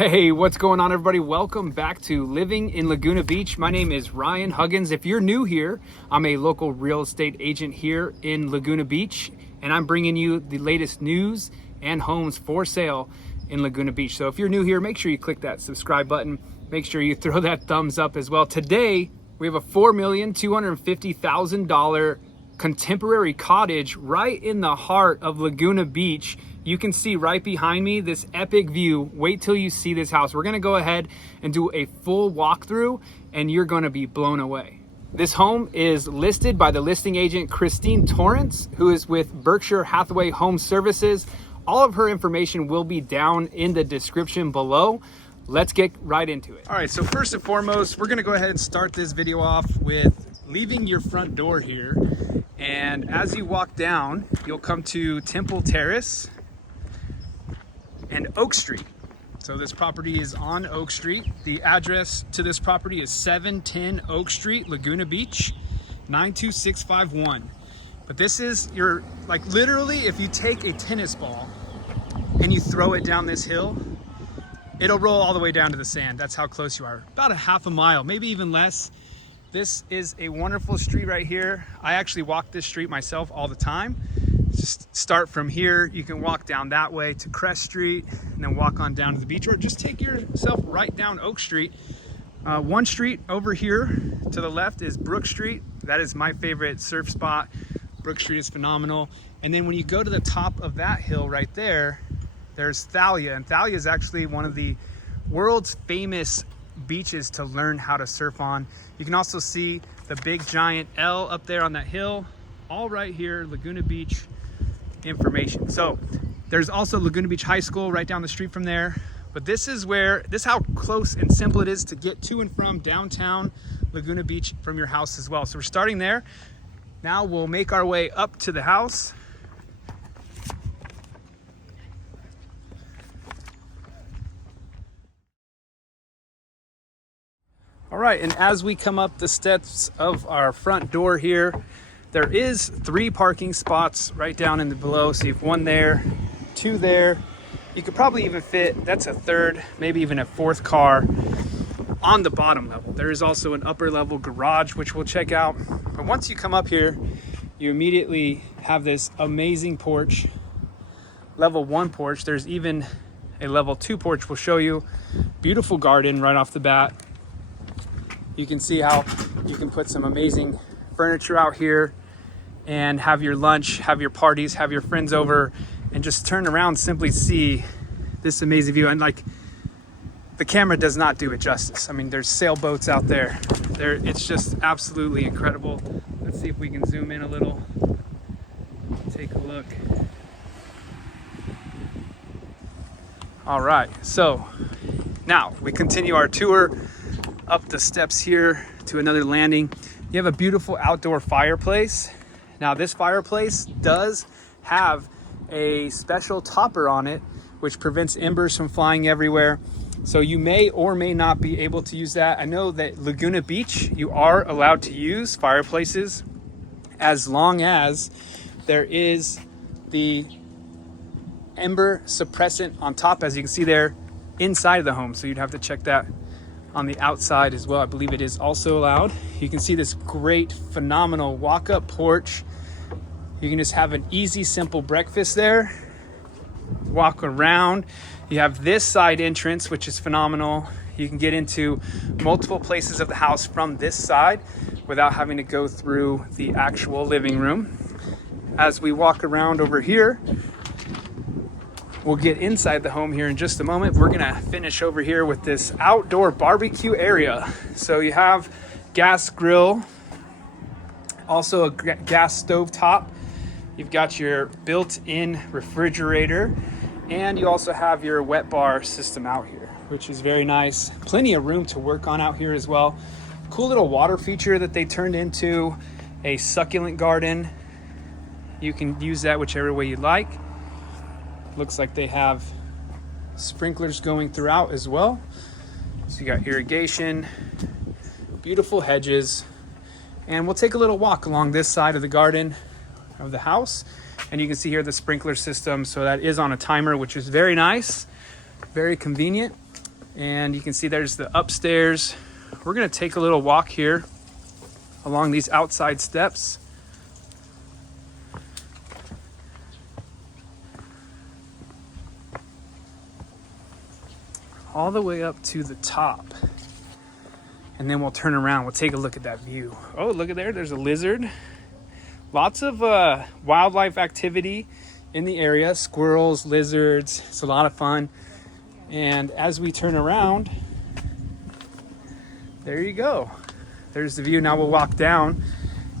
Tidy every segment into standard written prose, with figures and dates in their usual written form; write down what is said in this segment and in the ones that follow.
Hey, what's going on, everybody? Welcome back to Living in Laguna Beach. My name is Ryan.huggins. If you're new here, I'm a local real estate agent here in Laguna Beach, and I'm bringing you the latest news and homes for sale in Laguna Beach. So if you're new here, make sure you click that subscribe button. Make sure you throw that thumbs up as well. Today, we have a $4,250,000 contemporary cottage right in the heart of Laguna Beach. You can see right behind me this epic view. Wait till you see this house. We're gonna go ahead and do a full walkthrough and you're gonna be blown away. This home is listed by the listing agent Kristine Torrance, who is with Berkshire Hathaway Homeservices. All of her information will be down in the description below. Let's get right into it. All right, so first and foremost, we're gonna go ahead and start this video off with leaving your front door here. And as you walk down, you'll come to Temple Terrace and Oak Street. So this property is on Oak Street. The address to this property is 710 Oak Street, Laguna Beach, 92651. But this is your, like literally, if you take a tennis ball and you throw it down this hill, it'll roll all the way down to the sand. That's how close you are. About a half a mile, maybe even less. This is a wonderful street right here. I actually walk this street myself all the time. Just start from here. You can walk down that way to Crest Street and then walk on down to the beach, or just take yourself right down Oak Street. One street over here to the left is Brook Street. That is my favorite surf spot. Brook Street is phenomenal. And then when you go to the top of that hill right there, there's Thalia. And Thalia is actually one of the world's famous beaches to learn how to surf on. You can also see the big giant L up there on that hill. All right here, Laguna Beach information. So there's also Laguna Beach High School right down the street from there. But this is how close and simple it is to get to and from downtown Laguna Beach from your house as well. So we're starting there. Now we'll make our way up to the house. All right, and as we come up the steps of our front door here, there is 3 parking spots right down in the below. So you have 1 there, 2 there. You could probably even fit, that's a 3rd, maybe even a 4th car on the bottom level. There is also an upper level garage, which we'll check out. But once you come up here, you immediately have this amazing porch, level 1 porch. There's even a level 2 porch we'll show you. Beautiful garden right off the bat. You can see how you can put some amazing furniture out here and have your lunch, have your parties, have your friends over, and just turn around, simply see this amazing view. And like, the camera does not do it justice. I mean, there's sailboats out there. It's just absolutely incredible. Let's see if we can zoom in a little. Take a look. All right, so now we continue our tour up the steps here to another landing. You have a beautiful outdoor fireplace. Now this fireplace does have a special topper on it, which prevents embers from flying everywhere. So you may or may not be able to use that. I know that Laguna Beach, you are allowed to use fireplaces as long as there is the ember suppressant on top, as you can see there, inside of the home. So you'd have to check that on the outside as well. I believe it is also allowed. You can see this great, phenomenal walk-up porch. You can just have an easy, simple breakfast there. Walk around. You have this side entrance, which is phenomenal. You can get into multiple places of the house from this side without having to go through the actual living room. As we walk around over here, we'll get inside the home here in just a moment. We're gonna finish over here with this outdoor barbecue area. So you have gas grill, also a gas stove top. You've got your built-in refrigerator, and you also have your wet bar system out here, which is very nice. Plenty of room to work on out here as well. Cool little water feature that they turned into a succulent garden. You can use that whichever way you like. Looks like they have sprinklers going throughout as well. So you got irrigation, beautiful hedges, and we'll take a little walk along this side of the garden of the house. And you can see here the sprinkler system. So that is on a timer, which is very nice, very convenient. And you can see there's the upstairs. We're gonna take a little walk here along these outside steps. All the way up to the top. And then we'll turn around, we'll take a look at that view. Oh, look at there, there's a lizard. Lots of wildlife activity in the area, squirrels, lizards, it's a lot of fun. And as we turn around, there you go. There's the view. Now we'll walk down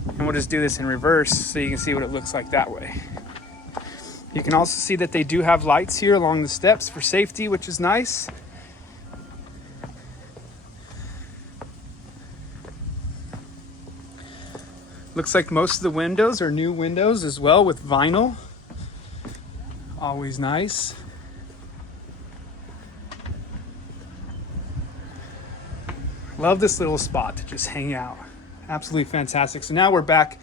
and we'll just do this in reverse so you can see what it looks like that way. You can also see that they do have lights here along the steps for safety, which is nice. Looks like most of the windows are new windows as well with vinyl. Always nice. Love this little spot to just hang out. Absolutely fantastic. So now we're back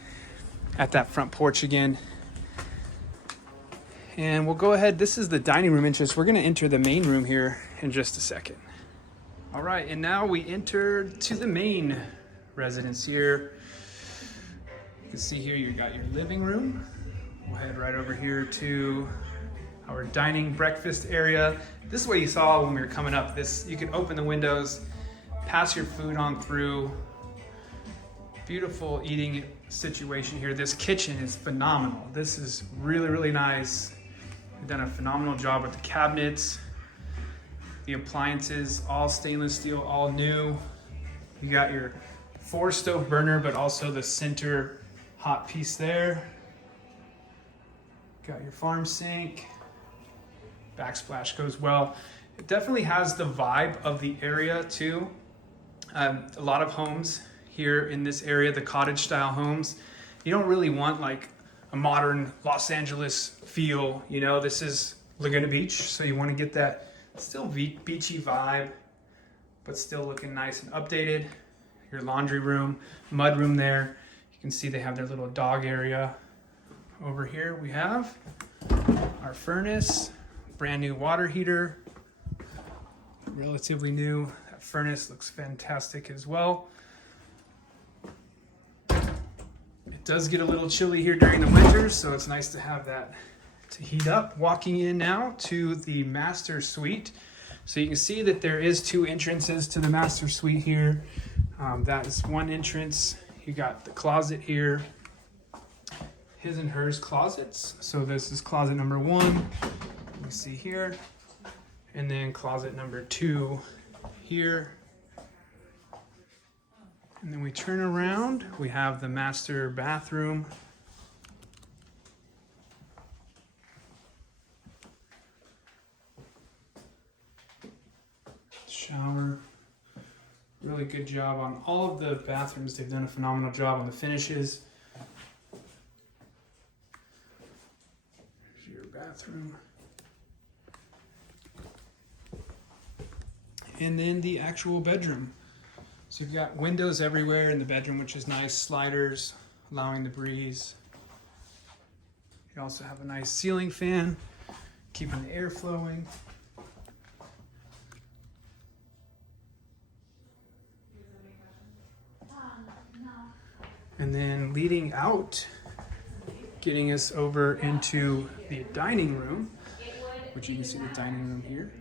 at that front porch again. And we'll go ahead. This is the dining room entrance. We're gonna enter the main room here in just a second. All right, and now we enter to the main residence here. You can see here you got your living room. We'll head right over here to our dining breakfast area. This is what you saw when we were coming up. You can open the windows, pass your food on through. Beautiful eating situation here. This kitchen is phenomenal. This is really, really nice. We've done a phenomenal job with the cabinets. The appliances, all stainless steel, all new. You got your 4-stove burner, but also the center hot piece there. Got your farm sink. Backsplash goes well. It definitely has the vibe of the area too. A lot of homes here in this area, the cottage style homes, you don't really want like a modern Los Angeles feel. You know, this is Laguna Beach, so you want to get that still beachy vibe, but still looking nice and updated. Your laundry room, mud room there. You can see they have their little dog area. Over here we have our furnace, brand new water heater, relatively new. That furnace looks fantastic as well. It does get a little chilly here during the winters, so it's nice to have that to heat up. Walking in now to the master suite. So you can see that there is 2 entrances to the master suite here. That is one entrance. You got the closet here, his and hers closets. So this is closet number 1, you see here, and then closet number 2 here. And then we turn around, we have the master bathroom. Shower. Really good job on all of the bathrooms. They've done a phenomenal job on the finishes. Here's your bathroom. And then the actual bedroom. So you've got windows everywhere in the bedroom, which is nice. Sliders, allowing the breeze. You also have a nice ceiling fan, keeping the air flowing. And then leading out, getting us over into the dining room, which you can see the dining room here.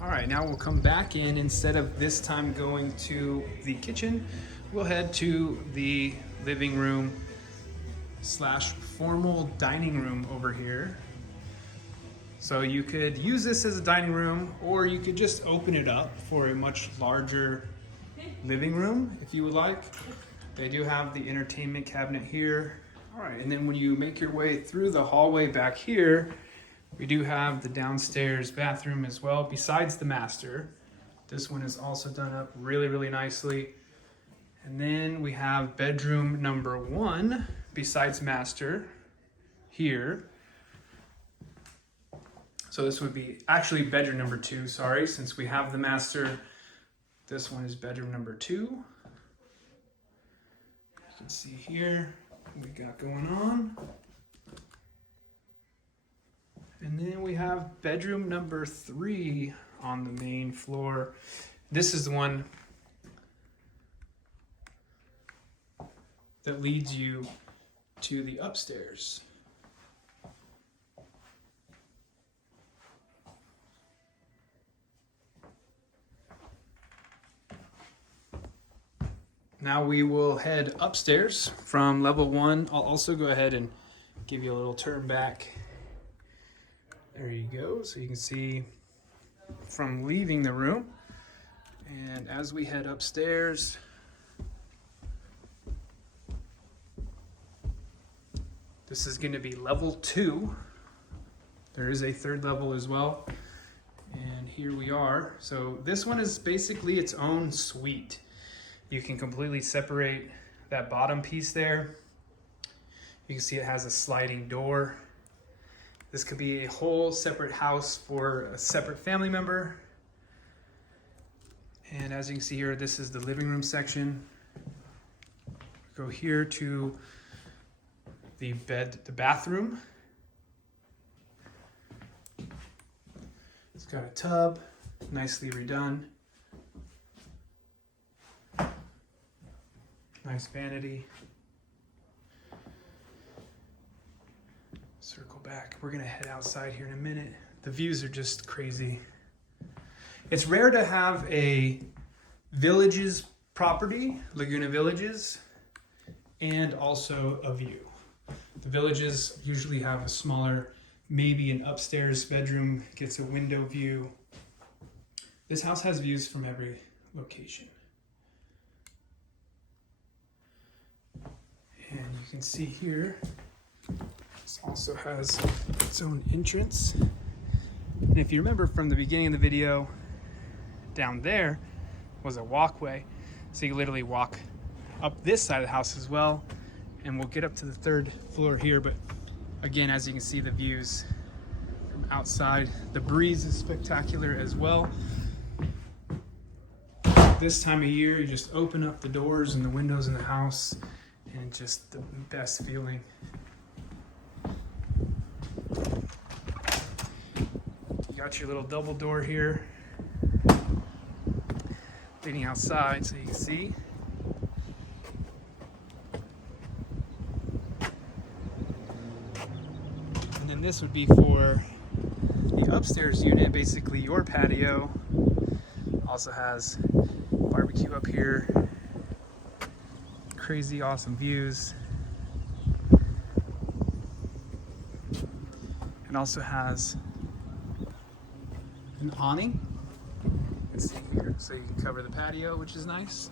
All right, now we'll come back in. Instead of this time going to the kitchen, we'll head to the living room / formal dining room over here. So you could use this as a dining room, or you could just open it up for a much larger living room if you would like. They do have the entertainment cabinet here. All right, and then when you make your way through the hallway back here, we do have the downstairs bathroom as well, besides the master. This one is also done up really, really nicely. And then we have bedroom number 1, besides master, here. So this would be actually bedroom number 2, sorry, since we have the master. This one is bedroom number 2. You can see here what we got going on. And then we have bedroom number 3 on the main floor. This is the one that leads you to the upstairs. Now we will head upstairs from level 1. I'll also go ahead and give you a little turn back. There you go. So you can see from leaving the room. And as we head upstairs, this is going to be level 2. There is a 3rd level as well. And here we are. So this one is basically its own suite. You can completely separate that bottom piece there. You can see it has a sliding door. This could be a whole separate house for a separate family member. And as you can see here, this is the living room section. Go here to the bathroom. It's got a tub, nicely redone. Nice vanity. Circle back. We're gonna head outside here in a minute. The views are just crazy. It's rare to have a Villages property, Laguna Villages, and also a view. The Villages usually have a smaller, maybe an upstairs bedroom, gets a window view. This house has views from every location. And you can see here, this also has its own entrance. And if you remember from the beginning of the video, down there was a walkway. So you literally walk up this side of the house as well. And we'll get up to the 3rd floor here. But again, as you can see, the views from outside. The breeze is spectacular as well. This time of year, you just open up the doors and the windows in the house. And just the best feeling. You got your little double door here, leading outside so you can see. And then this would be for the upstairs unit, basically your patio. Also has barbecue up here. Crazy awesome views, and also has an awning. You can see here, so you can cover the patio, which is nice.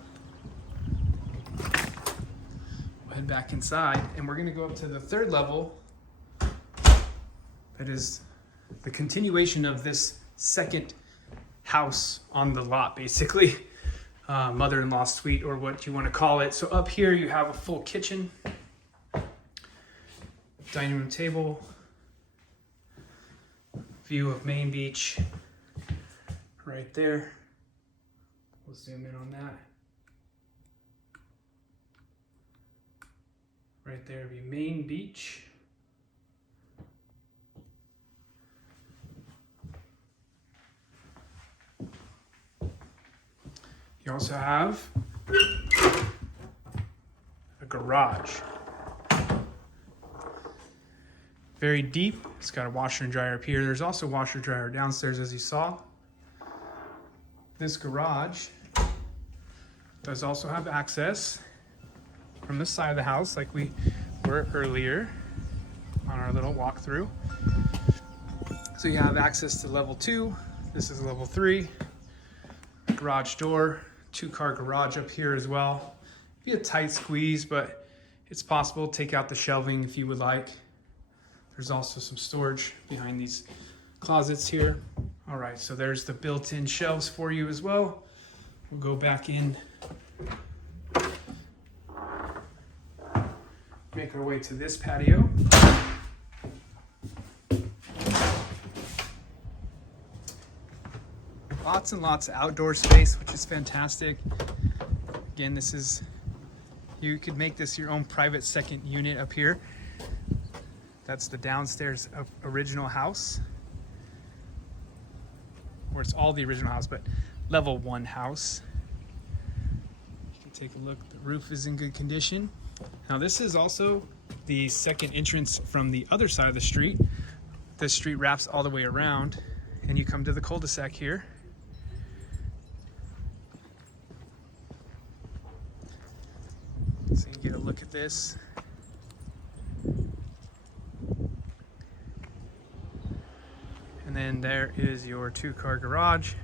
We'll head back inside, and we're going to go up to the 3rd level. That is the continuation of this 2nd house on the lot, basically. Mother-in-law suite, or what you want to call it. So up here you have a full kitchen, dining room table, view of Main Beach right there. We'll zoom in on that. Right there would be Main Beach. You also have a garage. Very deep. It's got a washer and dryer up here. There's also a washer and dryer downstairs, as you saw. This garage does also have access from this side of the house, like we were earlier on our little walkthrough. So you have access to level 2. This is level 3. Garage door. 2-car garage up here as well. Be a tight squeeze, but it's possible. Take out the shelving if you would like. There's also some storage behind these closets here. All right, so there's the built-in shelves for you as well. We'll go back in, make our way to this patio. Lots and lots of outdoor space, which is fantastic. Again, this is, you could make this your own private 2nd unit up here. That's the downstairs of original house. Or it's all the original house, but level 1 house. You can take a look. The roof is in good condition. Now this is also the second entrance from the other side of the street. The street wraps all the way around and you come to the cul-de-sac here. So you get a look at this. And then there is your 2-car garage.